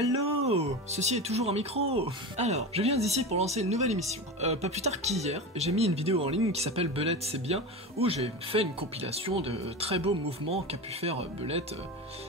Hello! Ceci est toujours un micro! Alors, je viens ici pour lancer une nouvelle émission. Pas plus tard qu'hier, j'ai mis une vidéo en ligne qui s'appelle Belette c'est bien, où j'ai fait une compilation de très beaux mouvements qu'a pu faire Belette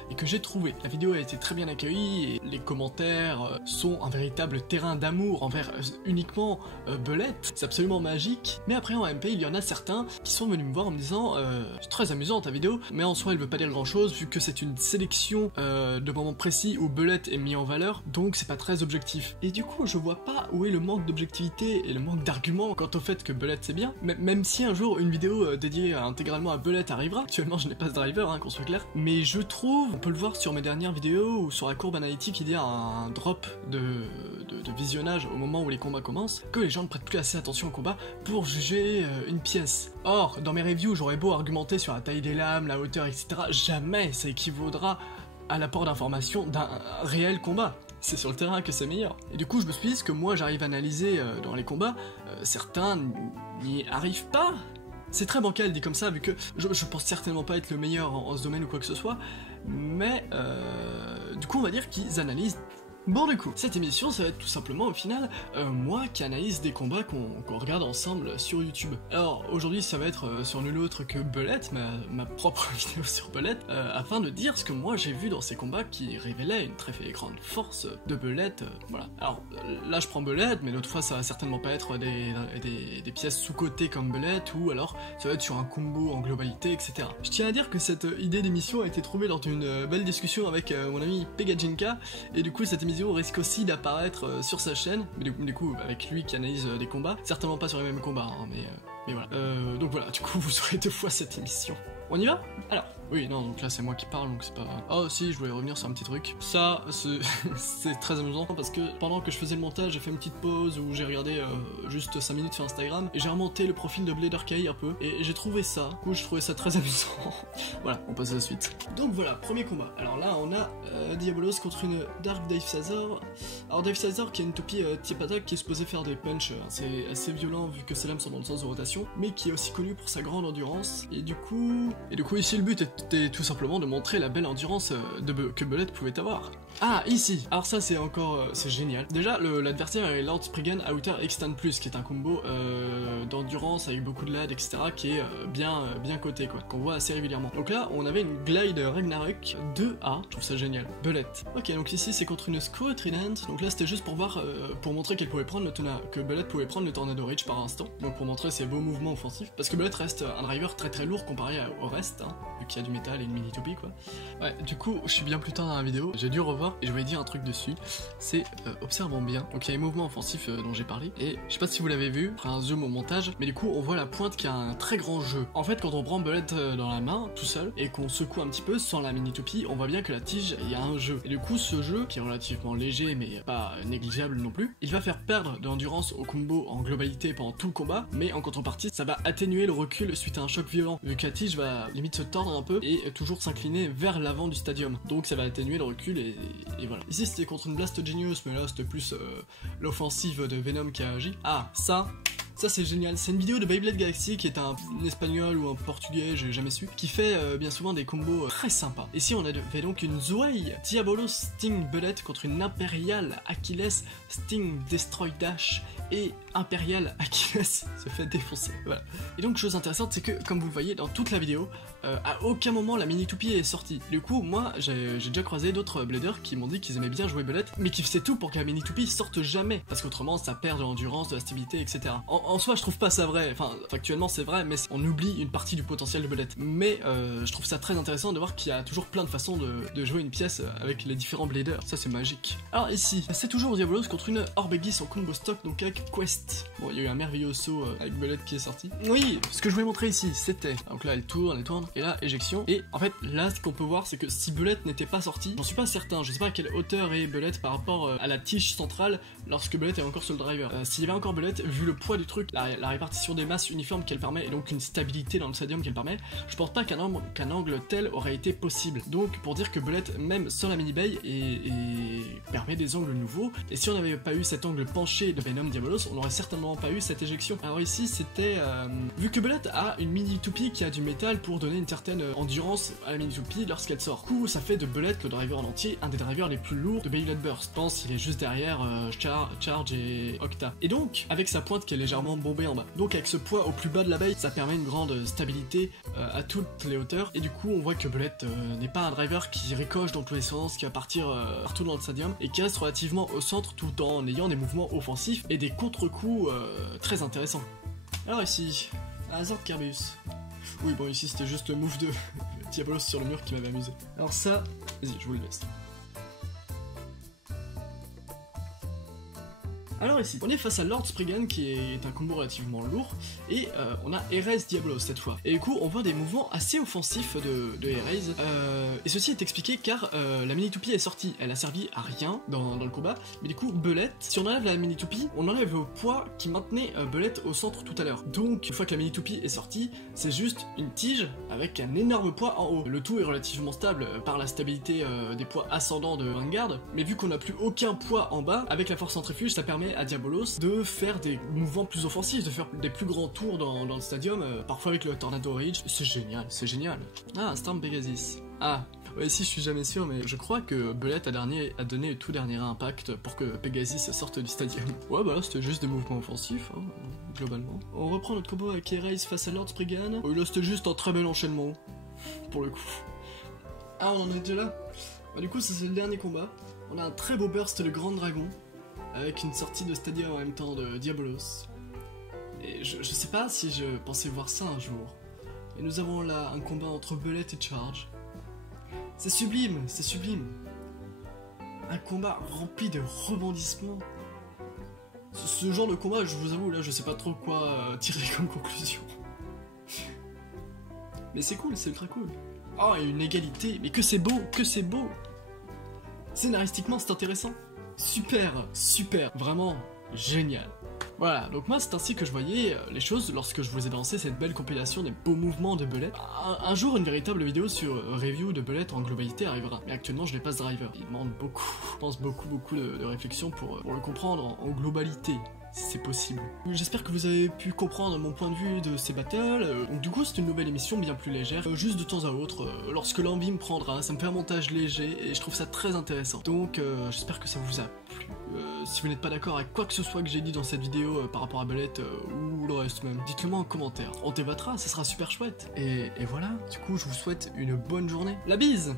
et que j'ai trouvé. La vidéo a été très bien accueillie et les commentaires sont un véritable terrain d'amour envers uniquement Belette. C'est absolument magique. Mais après en MP, il y en a certains qui sont venus me voir en me disant c'est très amusant ta vidéo, mais en soi elle veut pas dire grand chose vu que c'est une sélection de moments précis où Belette est mis en valeur, donc c'est pas très objectif. Et du coup, je vois pas où est le manque d'objectivité et le manque d'arguments quant au fait que Belette c'est bien, même si un jour une vidéo dédiée intégralement à Belette arrivera. Actuellement, je n'ai pas ce driver, qu'on soit clair, mais je trouve, on peut le voir sur mes dernières vidéos ou sur la courbe analytique, il y a un drop de visionnage au moment où les combats commencent, que les gens ne prêtent plus assez attention au combat pour juger une pièce. Or, dans mes reviews, j'aurais beau argumenter sur la taille des lames, la hauteur, etc., jamais ça équivaudra à l'apport d'informations d'un réel combat. C'est sur le terrain que c'est meilleur. Et du coup, je me suis dit ce que moi j'arrive à analyser dans les combats, certains n'y arrivent pas. C'est très bancal dit comme ça, vu que je pense certainement pas être le meilleur en ce domaine ou quoi que ce soit, mais du coup on va dire qu'ils analysent. Bon du coup, cette émission ça va être tout simplement au final moi qui analyse des combats qu'on regarde ensemble sur YouTube. Alors aujourd'hui ça va être sur nul autre que Belette, ma propre vidéo sur Belette, afin de dire ce que moi j'ai vu dans ces combats qui révélaient une très grande force de Belette, voilà. Alors là je prends Belette, mais d'autres fois ça va certainement pas être des pièces sous-cotées comme Belette, ou alors ça va être sur un combo en globalité, etc. Je tiens à dire que cette idée d'émission a été trouvée lors d'une belle discussion avec mon ami Pegajinka, et du coup cette émission risque aussi d'apparaître sur sa chaîne, mais du coup avec lui qui analyse des combats, certainement pas sur les mêmes combats, mais voilà. Donc voilà, du coup vous aurez 2 fois cette émission. On y va? Alors, oui, non, donc là c'est moi qui parle, donc c'est pas... Oh si, je voulais revenir sur un petit truc. Ça, c'est très amusant, parce que pendant que je faisais le montage, j'ai fait une petite pause où j'ai regardé juste 5 minutes sur Instagram, et j'ai remonté le profil de Bladerkay un peu, et j'ai trouvé ça. Du coup, je trouvais ça très amusant. Voilà, on passe à la suite. Donc voilà, premier combat. Alors là, on a Diabolos contre une Dark Dave Sazor. Alors Dave Sazor qui a une toupie type attaque qui est supposée faire des punchs assez violents vu que ses lames sont dans le sens de rotation, mais qui est aussi connu pour sa grande endurance, et du coup ici le but était tout simplement de montrer la belle endurance que Belette pouvait avoir. Ah, ici. Alors ça c'est encore, c'est génial. Déjà l'adversaire est Lord Spriggan Outer Extend Plus, qui est un combo d'endurance avec beaucoup de LAD, etc., qui est bien coté, quoi, qu'on voit assez régulièrement. Donc là on avait une Glide Ragnarok 2A, je trouve ça génial. Belette. Ok, donc ici c'est contre une Screw Trident, donc là c'était juste pour voir, pour montrer qu'elle pouvait prendre que Belette pouvait prendre le Tornado Reach par instant, donc pour montrer ses beaux mouvements offensifs, parce que Belette reste un driver très lourd comparé au reste, vu qu'il y a du métal et une mini toupie, quoi. Ouais, du coup je suis bien plus tard dans la vidéo, j'ai dû revoir et je voulais dire un truc dessus, c'est observons bien. Donc il y a les mouvements offensifs dont j'ai parlé, et je sais pas si vous l'avez vu, après un zoom au montage, mais du coup on voit la pointe qui a un très grand jeu. En fait quand on prend Belette dans la main, tout seul, et qu'on secoue un petit peu sans la mini toupie, on voit bien que la tige, il y a un jeu. Et du coup ce jeu, qui est relativement léger mais pas négligeable non plus, il va faire perdre de l'endurance au combo en globalité pendant tout le combat, mais en contrepartie ça va atténuer le recul suite à un choc violent, vu que la tige va limite se tordre un peu et toujours s'incliner vers l'avant du stadium, donc ça va atténuer le recul et voilà. Ici c'était contre une Blast Genius, mais là c'était plus l'offensive de Venom qui a agi. Ah, ça c'est génial, c'est une vidéo de Beyblade Galaxy qui est un espagnol ou un portugais, j'ai jamais su, qui fait bien souvent des combos très sympas. Ici on avait donc une Zwei Diabolos Sting Belette contre une Imperial Achilles Sting Destroy Dash, et Imperial Achilles se fait défoncer, voilà. Et donc chose intéressante c'est que, comme vous le voyez dans toute la vidéo, à aucun moment la mini toupie est sortie. Du coup moi j'ai déjà croisé d'autres bladers qui m'ont dit qu'ils aimaient bien jouer Belette, mais qui faisaient tout pour que la mini toupie sorte jamais, parce qu'autrement ça perd de l'endurance, de la stabilité, etc. En soi je trouve pas ça vrai, enfin factuellement c'est vrai, mais on oublie une partie du potentiel de Belette. Mais je trouve ça très intéressant de voir qu'il y a toujours plein de façons de jouer une pièce avec les différents bladers, ça c'est magique. Alors ici, c'est toujours Diabolos contre une Orbegis en combo stock, donc avec Quest. Bon, il y a eu un merveilleux saut avec Belette qui est sorti. Oui, ce que je voulais montrer ici, c'était... Donc là elle tourne, et là éjection. Et en fait là ce qu'on peut voir c'est que si Belette n'était pas sortie, j'en suis pas certain, je sais pas à quelle hauteur est Belette par rapport à la tige centrale lorsque Belette est encore sur le driver. S'il y avait encore Belette, vu le poids du truc, la répartition des masses uniformes qu'elle permet, et donc une stabilité dans le stadium qu'elle permet, je pense pas qu'un angle tel aurait été possible. Donc pour dire que Belette, même sans la mini bay, permet des angles nouveaux, et si on n'avait pas eu cet angle penché de Venom Diabolos, on n'aurait certainement pas eu cette éjection. Alors ici c'était, vu que Belette a une mini toupie qui a du métal pour donner une certaine endurance à la Mini-Toupie lorsqu'elle sort. Du coup, ça fait de Belette, le driver en entier, un des drivers les plus lourds de Beyblade Burst. Je pense qu'il est juste derrière Charge et Octa. Et donc, avec sa pointe qui est légèrement bombée en bas. Donc avec ce poids au plus bas de la baie, ça permet une grande stabilité à toutes les hauteurs. Et du coup, on voit que Belette n'est pas un driver qui ricoche dans tous les sens, qui va partir partout dans le stadium, et qui reste relativement au centre tout en ayant des mouvements offensifs et des contre-coups très intéressants. Alors ici, Hazard Kerbus. Oui, bon, ici c'était juste le move de Diabolos sur le mur qui m'avait amusé. Alors ça, vas-y, je vous le laisse. Alors ici, on est face à Lord Spriggan qui est un combo relativement lourd, et on a Erase Diabolos cette fois. Et du coup, on voit des mouvements assez offensifs de Erase, et ceci est expliqué car la Mini-Toupie est sortie, elle a servi à rien dans le combat, mais du coup, Belette, si on enlève la Mini-Toupie, on enlève le poids qui maintenait Belette au centre tout à l'heure. Donc, une fois que la Mini-Toupie est sortie, c'est juste une tige avec un énorme poids en haut. Le tout est relativement stable par la stabilité des poids ascendants de Vanguard, mais vu qu'on n'a plus aucun poids en bas, avec la force centrifuge, ça permet à Diabolos de faire des mouvements plus offensifs, de faire des plus grands tours dans le stadium, parfois avec le Tornado Rage. C'est génial, c'est génial. Ah, Storm Pegasus. Ah, ouais, ici je suis jamais sûr, mais je crois que Belette a donné le tout dernier impact pour que Pegasus sorte du stadium. Ouais, bah là c'était juste des mouvements offensifs, hein, globalement. On reprend notre combo avec Erase face à Lord Spriggan. Là c'était juste un très bel enchaînement, pour le coup. Ah, on en est déjà là. Bah, du coup, ça c'est le dernier combat. On a un très beau burst de Grand Dragon, avec une sortie de stadium en même temps de Diabolos. Et je sais pas si je pensais voir ça un jour. Et nous avons là un combat entre Belette et Charge. C'est sublime, c'est sublime. Un combat rempli de rebondissements. Ce genre de combat, je vous avoue, là je sais pas trop quoi tirer comme conclusion. Mais c'est cool, c'est ultra cool. Oh, et une égalité, mais que c'est beau, que c'est beau. Scénaristiquement, c'est intéressant. Super, super, vraiment génial. Voilà, donc moi c'est ainsi que je voyais les choses lorsque je vous ai lancé cette belle compilation des beaux mouvements de Belette. Un jour, une véritable vidéo sur review de Belette en globalité arrivera, mais actuellement je n'ai pas ce driver. Il demande beaucoup, je pense beaucoup de réflexion pour le comprendre en globalité, si c'est possible. J'espère que vous avez pu comprendre mon point de vue de ces battles. Donc du coup c'est une nouvelle émission bien plus légère, juste de temps à autre, lorsque l'envie me prendra. Ça me fait un montage léger et je trouve ça très intéressant. Donc j'espère que ça vous a plu. Si vous n'êtes pas d'accord avec quoi que ce soit que j'ai dit dans cette vidéo par rapport à Belette ou le reste même, dites-le moi en commentaire. On débattra, ça sera super chouette. Et voilà, du coup je vous souhaite une bonne journée. La bise!